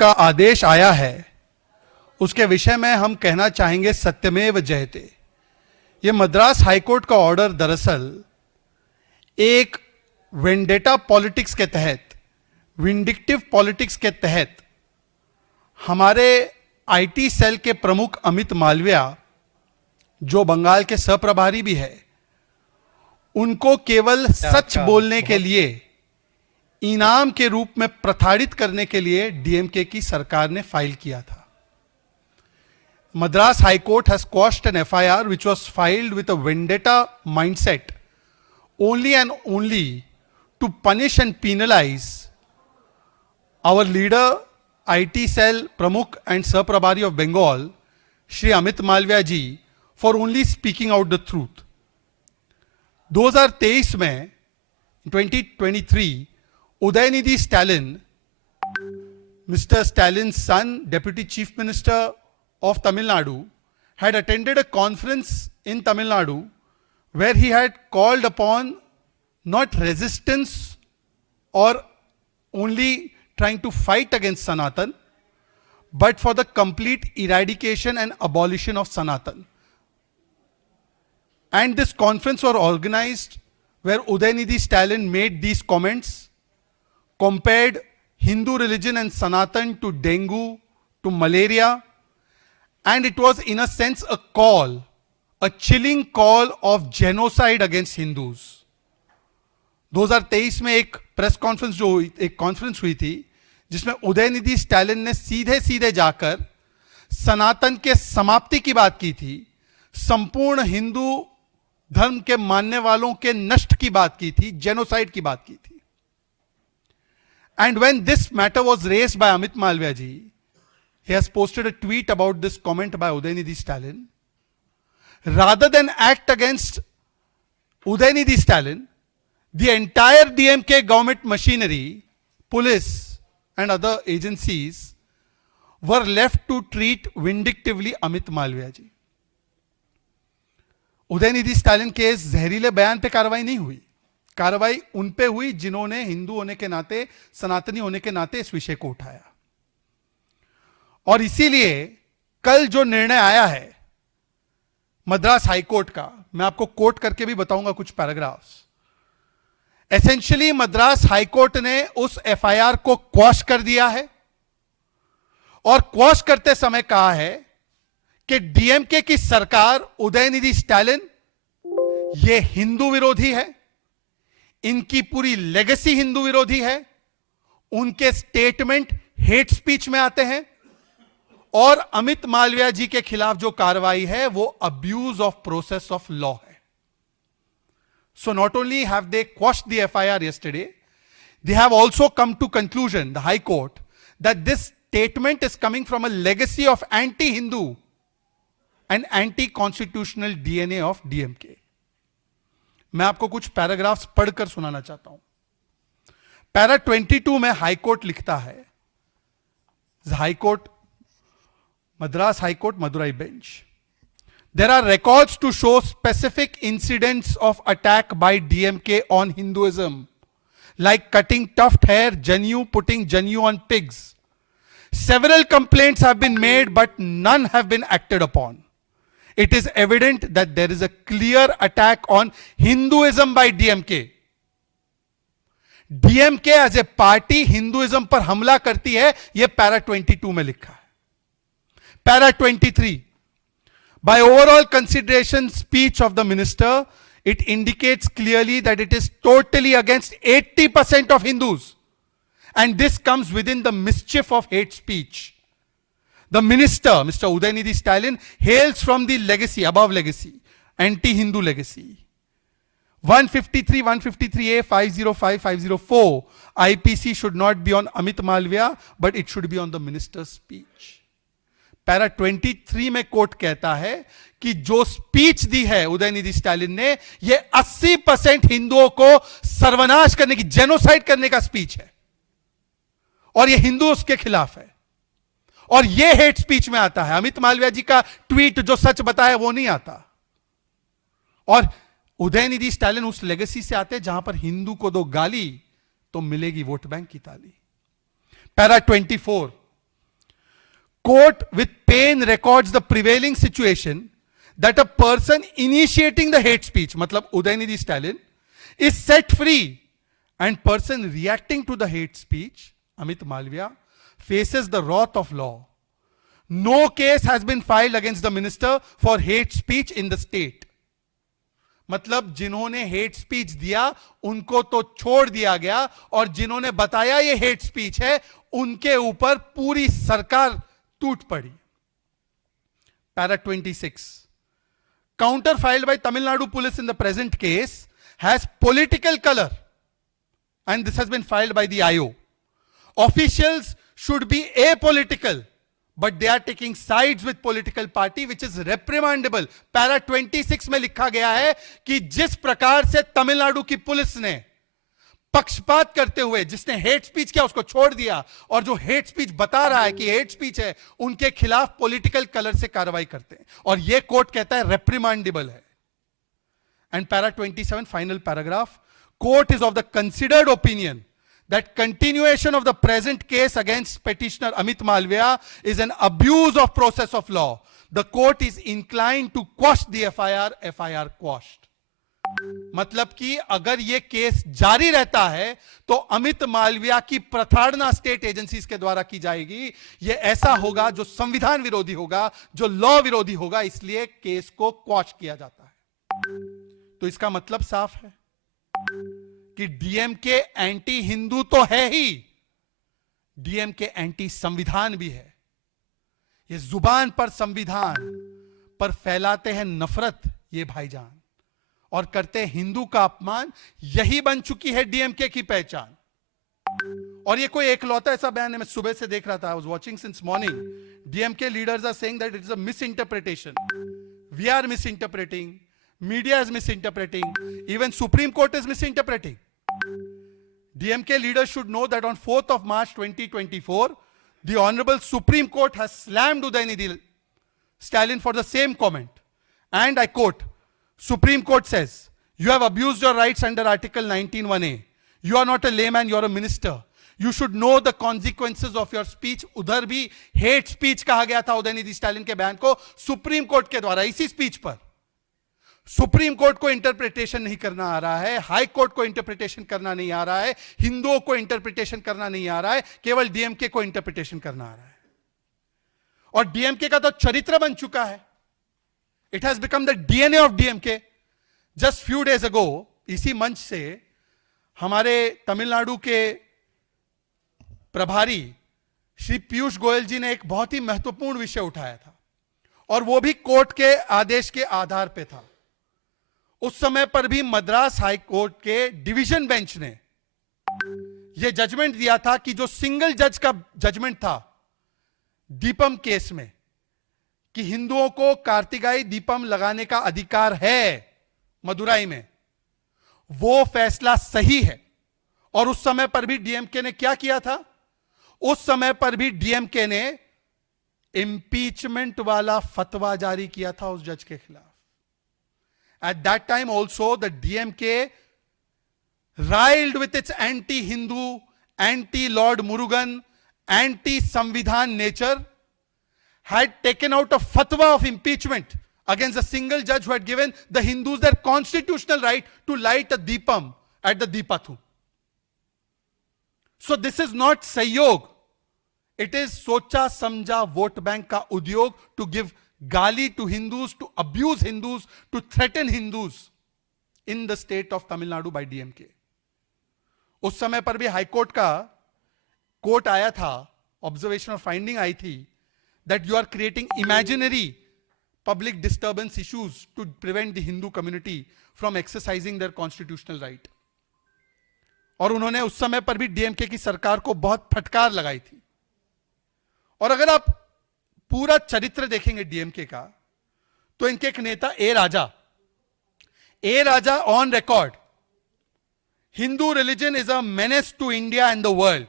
का आदेश आया है उसके विषय में हम कहना चाहेंगे सत्यमेव जयते। ये मद्रास हाईकोर्ट का ऑर्डर दरअसल एक वेंडेटा पॉलिटिक्स के तहत, विंडिक्टिव पॉलिटिक्स के तहत हमारे आईटी सेल के प्रमुख अमित मालविया, जो बंगाल के सहप्रभारी भी है, उनको केवल सच बोलने के लिए इनाम के रूप में प्रताड़ित करने के लिए डीएमके की सरकार ने फाइल किया था। Madras High Court has quashed an FIR which was filed with a vendetta mindset only and only to punish and penalize our leader, IT cell Pramukh and Saprabhari of Bengal, Shri Amit Malviya ji, for only speaking out the truth. 2023 में 2023 Udayanidhi Stalin, Mr. Stalin's son, Deputy Chief Minister of Tamil Nadu, had attended a conference in Tamil Nadu where he had called upon not resistance or only trying to fight against Sanatan, but for the complete eradication and abolition of Sanatan. And this conference was organized where Udayanidhi Stalin made these comments, compared Hindu religion and Sanatan to dengue, to malaria, and it was in a sense a call, a chilling call of genocide against Hindus. 2023 में एक press conference एक conference हुई थी जिसमें उदयनिधि स्टालिन ने सीधे सीधे जाकर सनातन के समाप्ति की बात की थी, संपूर्ण हिंदू धर्म के मानने वालों के नष्ट की बात की थी, जेनोसाइड की बात की थी. And when this matter was raised by Amit Malviya ji, he has posted a tweet about this comment by Udayanidhi Stalin. Rather than act against Udayanidhi Stalin, the entire DMK government machinery, police and other agencies were left to treat vindictively Amit Malviya ji. Udhayanidhi Stalin के इस जहरीले बयान पे कार्रवाई नहीं हुई. कार्रवाई उन पे हुई जिन्होंने हिंदू होने के नाते, सनातनी होने के नाते इस विषय को उठाया. और इसीलिए कल जो निर्णय आया है मद्रास हाईकोर्ट का, मैं आपको कोट करके भी बताऊंगा कुछ पैराग्राफ्स. एसेंशियली मद्रास हाईकोर्ट ने उस एफआईआर को क्वॉश कर दिया है और क्वॉश करते समय कहा है कि डीएमके की सरकार, उदयनिधि स्टालिन, ये हिंदू विरोधी है, इनकी पूरी लेगेसी हिंदू विरोधी है, उनके स्टेटमेंट हेट स्पीच में आते हैं और अमित मालविया जी के खिलाफ जो कार्रवाई है वो abuse of process of law है. So not only have they quashed the FIR yesterday, they have also come to conclusion, the High Court, that this statement is coming from a legacy of anti-Hindu and anti-constitutional DNA of DMK. मैं आपको कुछ paragraphs पढ़कर सुनाना चाहता हूं. Para 22 में high court लिखता है, high court, Madras high court, Madurai bench. There are records to show specific incidents of attack by DMK on Hinduism, like cutting tuft hair, Janyu, putting Janyu on pigs. Several complaints have been made, but none have been acted upon. It is evident that there is a clear attack on Hinduism by DMK. DMK as a party Hinduism पर हमला करती है, यह para 22 में लिखा है. Para 23, by overall consideration speech of the minister, it indicates clearly that it is totally against 80% of Hindus, and this comes within the mischief of hate speech. The minister, Mr. Udayanidhi Stalin, hails from the legacy, above legacy, anti-Hindu legacy. 153, 153A, 505, 504, IPC should not be on Amit Malviya, but it should be on the minister's speech. Para 23 में court कहता है कि जो speech दी है उदयनिधि स्टालिन ने, यह 80% हिंदुओं को सर्वनाश करने की, जेनोसाइड करने का स्पीच है और यह हिंदू उसके खिलाफ है और यह हेट स्पीच में आता है. अमित मालविया जी का ट्वीट जो सच बताया वो नहीं आता. और उदयनिधि स्टालिन उस लेगेसी से आते हैं जहां पर हिंदू को दो गाली तो मिलेगी वोट बैंक की ताली. Para 24, court with pain records the prevailing situation that a person initiating the hate speech, matlab Udaynithi Stalin, is set free, and person reacting to the hate speech, Amit Malviya, faces the wrath of law. No case has been filed against the minister for hate speech in the state. मतलब जिन्होंने hate speech दिया उनको तो छोड़ दिया गया, और जिन्होंने बताया ये हेट स्पीच है उनके ऊपर पूरी सरकार टूट पड़ी. Para 26. Counter filed by Tamil Nadu police in the present case has political color, and this has been filed by the IO. Officials should be apolitical, but they are taking sides with political party, which is reprimandable. Para 26 में लिखा गया है कि जिस प्रकार से तमिलनाडु की police ने पक्षपात करते हुए, जिसने हेट स्पीच किया उसको छोड़ दिया, और जो हेट स्पीच बता रहा है कि हेट स्पीच है उनके खिलाफ पॉलिटिकल कलर से कार्रवाई करते हैं, और यह कोर्ट कहता है reprimandable है. And para 27, final paragraph, court is of the considered opinion that continuation of the present case against petitioner Amit Malviya is an abuse of process of law. The court is inclined to quash the FIR quashed. मतलब कि अगर यह case जारी रहता है तो अमित मालविया की प्रताड़ना स्टेट एजेंसीज के द्वारा की जाएगी. यह ऐसा होगा जो संविधान विरोधी होगा, जो लॉ विरोधी होगा, इसलिए केस को क्वाश किया जाता है. तो इसका मतलब साफ है कि डीएमके एंटी हिंदू तो है ही, डीएमके एंटी संविधान भी है. ये जुबान पर संविधान पर फैलाते हैं नफरत ये भाईजान, और करते हैं हिंदू का अपमान. यही बन चुकी है डीएमके की पहचान. और ये कोई एकलौता ऐसा बयान है, मैं सुबह से देख रहा था, I was watching since morning. DMK leaders are saying that it is a misinterpretation. We are misinterpreting, media is misinterpreting, even Supreme Court is misinterpreting. DMK leaders should know that on 4th of March 2024, the Honorable Supreme Court has slammed Udaynithi Stalin for the same comment. And I quote, Supreme Court says, you have abused your rights under Article 19(1)(a). You are not a layman, you are a minister. You should know the consequences of your speech. उधर भी hate speech कहा गया था उदयनिधि स्टालिन के बयान को supreme court के द्वारा. इसी स्पीच पर सुप्रीम कोर्ट को इंटरप्रिटेशन नहीं करना आ रहा है, हाई कोर्ट को इंटरप्रिटेशन करना नहीं आ रहा है, हिंदुओं को इंटरप्रिटेशन करना नहीं आ रहा है, केवल डीएमके को इंटरप्रिटेशन करना आ रहा है. और डीएमके का तो चरित्र बन चुका है. It has become the DNA of DMK. Just few days ago इसी मंच से हमारे तमिलनाडु के प्रभारी श्री पीयूष गोयल जी ने एक बहुत ही महत्वपूर्ण विषय उठाया था, और वो भी कोर्ट के आदेश के आधार पे था. उस समय पर भी मद्रास हाई कोर्ट के डिवीजन बेंच ने यह जजमेंट दिया था कि जो सिंगल जज का जजमेंट था दीपम केस में कि हिंदुओं को कार्तिकाई दीपम लगाने का अधिकार है मदुराई में, वो फैसला सही है. और उस समय पर भी डीएमके ने क्या किया था? उस समय पर भी डीएमके ने इंपीचमेंट वाला फतवा जारी किया था उस जज के खिलाफ. At that time also the DMK, riled with its anti-Hindu, anti-Lord Murugan, anti-Samvidhan nature, had taken out a fatwa of impeachment against a single judge who had given the Hindus their constitutional right to light a deepam at the Deepathu. So this is not Sahyog. It is socha samjha vote bank ka udyog to give gali to Hindus, to abuse Hindus, to threaten Hindus in the state of Tamil Nadu by DMK. उस समय पर भी high court का court आया था, observation और finding आई थी that you are creating imaginary public disturbance issues to prevent the Hindu community from exercising their constitutional right. और उन्होंने उस समय पर भी डीएमके की सरकार को बहुत फटकार लगाई थी. और अगर आप पूरा चरित्र देखेंगे डीएमके का, तो इनके एक नेता A Raja on record, Hindu religion is a menace to India and the world.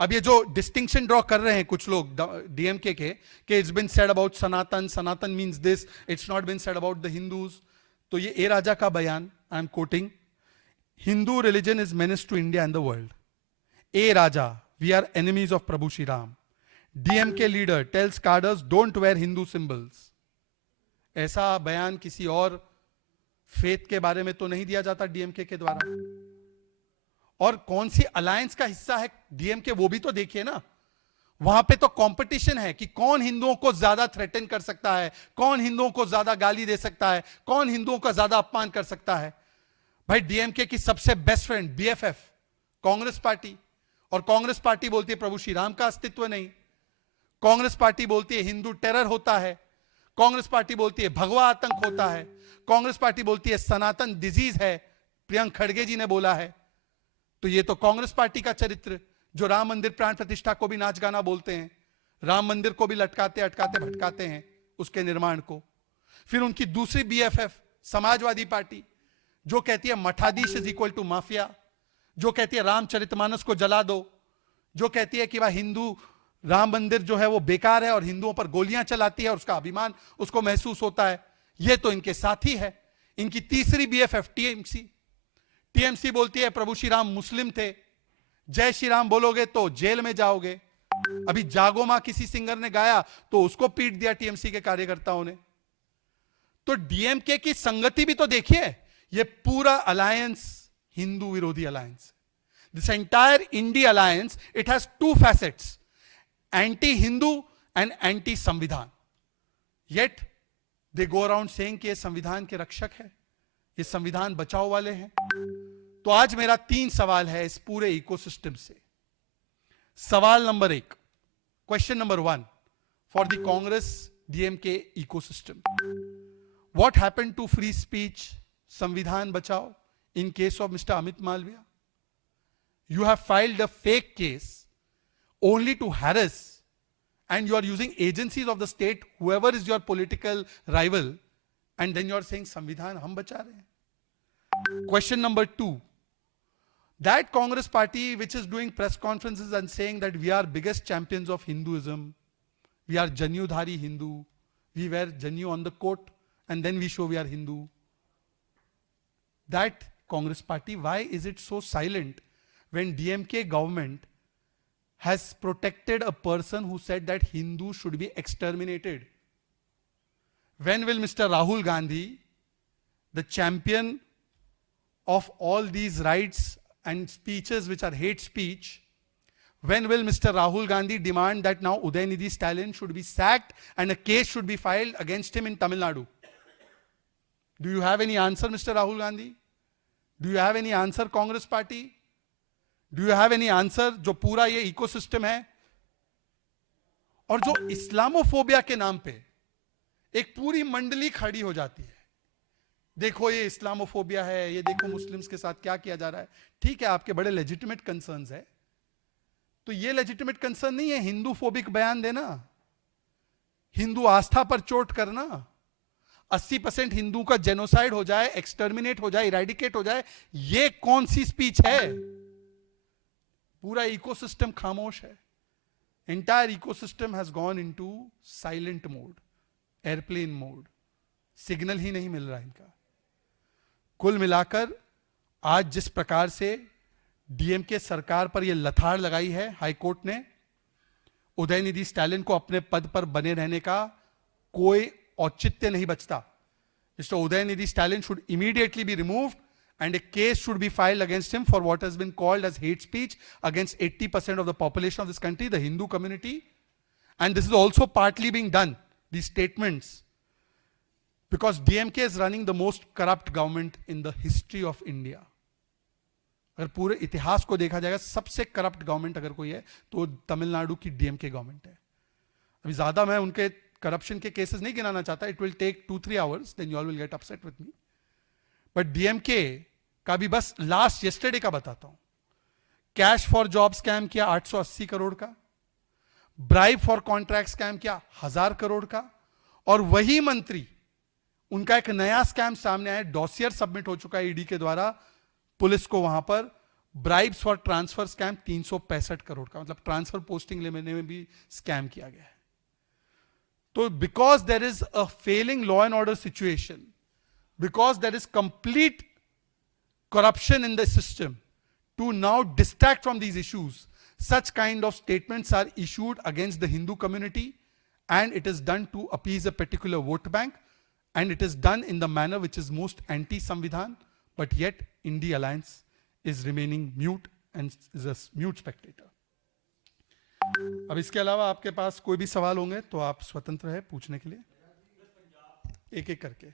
अब ये जो डिस्टिंक्शन ड्रॉ कर रहे हैं कुछ लोग डीएमके के कि it's been said about Sanatan means this, it's not been said about the Hindus. तो ये ए राजा का बयान, I am quoting, Hindu religion is menace to India and the world. A Raja, we are enemies of Prabhu Shri Ram. DMK leader tells cadres don't wear Hindu symbols. ऐसा बयान किसी और faith के बारे में तो नहीं दिया जाता डीएमके के द्वारा। और कौन सी अलायंस का हिस्सा है डीएमके, वो भी तो देखिए ना। वहां पे तो कंपटीशन है कि कौन हिंदुओं को ज्यादा थ्रेटन कर सकता है, कौन हिंदुओं को ज्यादा गाली दे सकता है, कौन हिंदुओं का ज्यादा अपमान कर सकता है। भाई डीएमके की सबसे best friend BFF Congress party, और कांग्रेस पार्टी बोलती है प्रभु श्री राम का अस्तित्व नहीं, कांग्रेस पार्टी बोलती है हिंदू टेरर होता है, कांग्रेस पार्टी बोलती है भगवा आतंक होता है, कांग्रेस पार्टी बोलती है सनातन डिजीज है, प्रियंक खड़गे जी ने बोला है। तो ये तो कांग्रेस पार्टी का चरित्र, जो राम मंदिर प्राण प्रतिष्ठा को भी नाच गाना बोलते हैं, राम मंदिर को भी लटकाते अटकाते भटकाते हैं उसके निर्माण को। फिर उनकी दूसरी बीएफएफ समाजवादी पार्टी, जो कहती है मठाधीश इज इक्वल टू माफिया, जो कहती है रामचरितमानस को जला दो, जो कहती है कि वह हिंदू राम मंदिर जो है वो बेकार है और हिंदुओं पर गोलियां चलाती है और उसका अभिमान उसको महसूस होता है। ये तो इनके साथी है। इनकी तीसरी बीएफएफ टीएमसी, टीएमसी बोलती है प्रभु श्री राम मुस्लिम थे, जय श्री राम बोलोगे तो जेल में जाओगे। अभी जागो मां किसी सिंगर ने गाया तो उसको पीट दिया टीएमसी के कार्यकर्ताओं ने। तो डीएमके की संगति भी तो देखिए, ये पूरा अलायंस हिंदू विरोधी alliance. This entire INDI alliance, it has two facets, anti Hindu and anti संविधान। Yet they go around saying कि ये संविधान के रक्षक है, ये संविधान बचाओ वाले हैं। तो आज मेरा 3 सवाल है इस पूरे इकोसिस्टम से। सवाल number 1, question number 1 for the Congress DMK ecosystem, what happened to free speech, संविधान बचाओ, in case of mister Amit Malviya? You have filed a fake case only to harass, and you are using agencies of the state, whoever is your political rival, and then you are saying संविधान हम बचा रहे हैं। Question number 2, that Congress party which is doing press conferences and saying that we are biggest champions of Hinduism, we are Janyudhari Hindu, we wear Janyu on the coat and then we show we are Hindu. That Congress party, why is it so silent when DMK government has protected a person who said that Hindus should be exterminated? When will Mr. Rahul Gandhi, the champion of all these rights and speeches which are hate speech, when will Mr. Rahul Gandhi demand that now Udayanidhi Stalin should be sacked and a case should be filed against him in Tamil Nadu? Do you have any answer, Mr. Rahul Gandhi? Do you have any answer, Congress party? Do you have any answer? जो पूरा ये ecosystem है और जो Islamophobia के नाम पे एक पूरी मंडली खड़ी हो जाती है, देखो ये इस्लामोफोबिया है, ये देखो मुस्लिम्स के साथ क्या किया जा रहा है। ठीक है, आपके बड़े लेजिटिमेट कंसर्न्स है, तो ये लेजिटिमेट कंसर्न नहीं है हिंदू फोबिक बयान देना, हिंदू आस्था पर चोट करना, 80% हिंदू का जेनोसाइड हो जाए, एक्सटर्मिनेट हो जाए, इरेडिकेट हो जाए, ये कौन सी स्पीच है? पूरा इकोसिस्टम खामोश है। Entire ecosystem has gone into silent mode, airplane mode, signal ही नहीं मिल रहा इनका। कुल मिलाकर आज जिस प्रकार से डीएमके सरकार पर यह लथाड़ लगाई है हाईकोर्ट ने, उदयनिधि स्टालिन को अपने पद पर बने रहने का कोई औचित्य नहीं बचता। Mister Udhayanidhi Stalin should immediately be removed and a case should be filed against him for what has been called as hate speech against 80% of the population of this country, the Hindu community. And this is also partly being done, these statements, because DMK is running the most corrupt government in the history of India. अगर पूरे इतिहास को देखा जाएगा सबसे corrupt government अगर कोई है तो तमिलनाडु की डीएमके गवर्नमेंट है। अभी ज्यादा मैं उनके करप्शन के केसेस नहीं गिनाना चाहता, it will take 2-3 hours, then you all will get upset with me. But DMK का भी बस लास्ट येस्टरडे का बताता हूं। कैश फॉर जॉब स्कैम किया 880 करोड़ का, ब्राइब फॉर कॉन्ट्रैक्ट स्कैम किया 1000 करोड़ का, और वही मंत्री उनका एक नया स्कैम सामने आया, डॉसियर सबमिट हो चुका है ईडी के द्वारा पुलिस को, वहां पर bribes for transfer scam 365 crore का, मतलब ट्रांसफर पोस्टिंग लेने में भी स्कैम किया गया है। तो because there is a failing law and order situation, because there is complete corruption in the system, to now distract from these issues, such kind of statements are issued against the Hindu community, and it is done to appease a particular vote bank, and it is done in the manner which is most anti-Samvidhan, but yet India Alliance is remaining mute and is a mute spectator. अब इसके अलावा आपके पास कोई भी सवाल होंगे तो आप स्वतंत्र है पूछने के लिए, एक एक करके.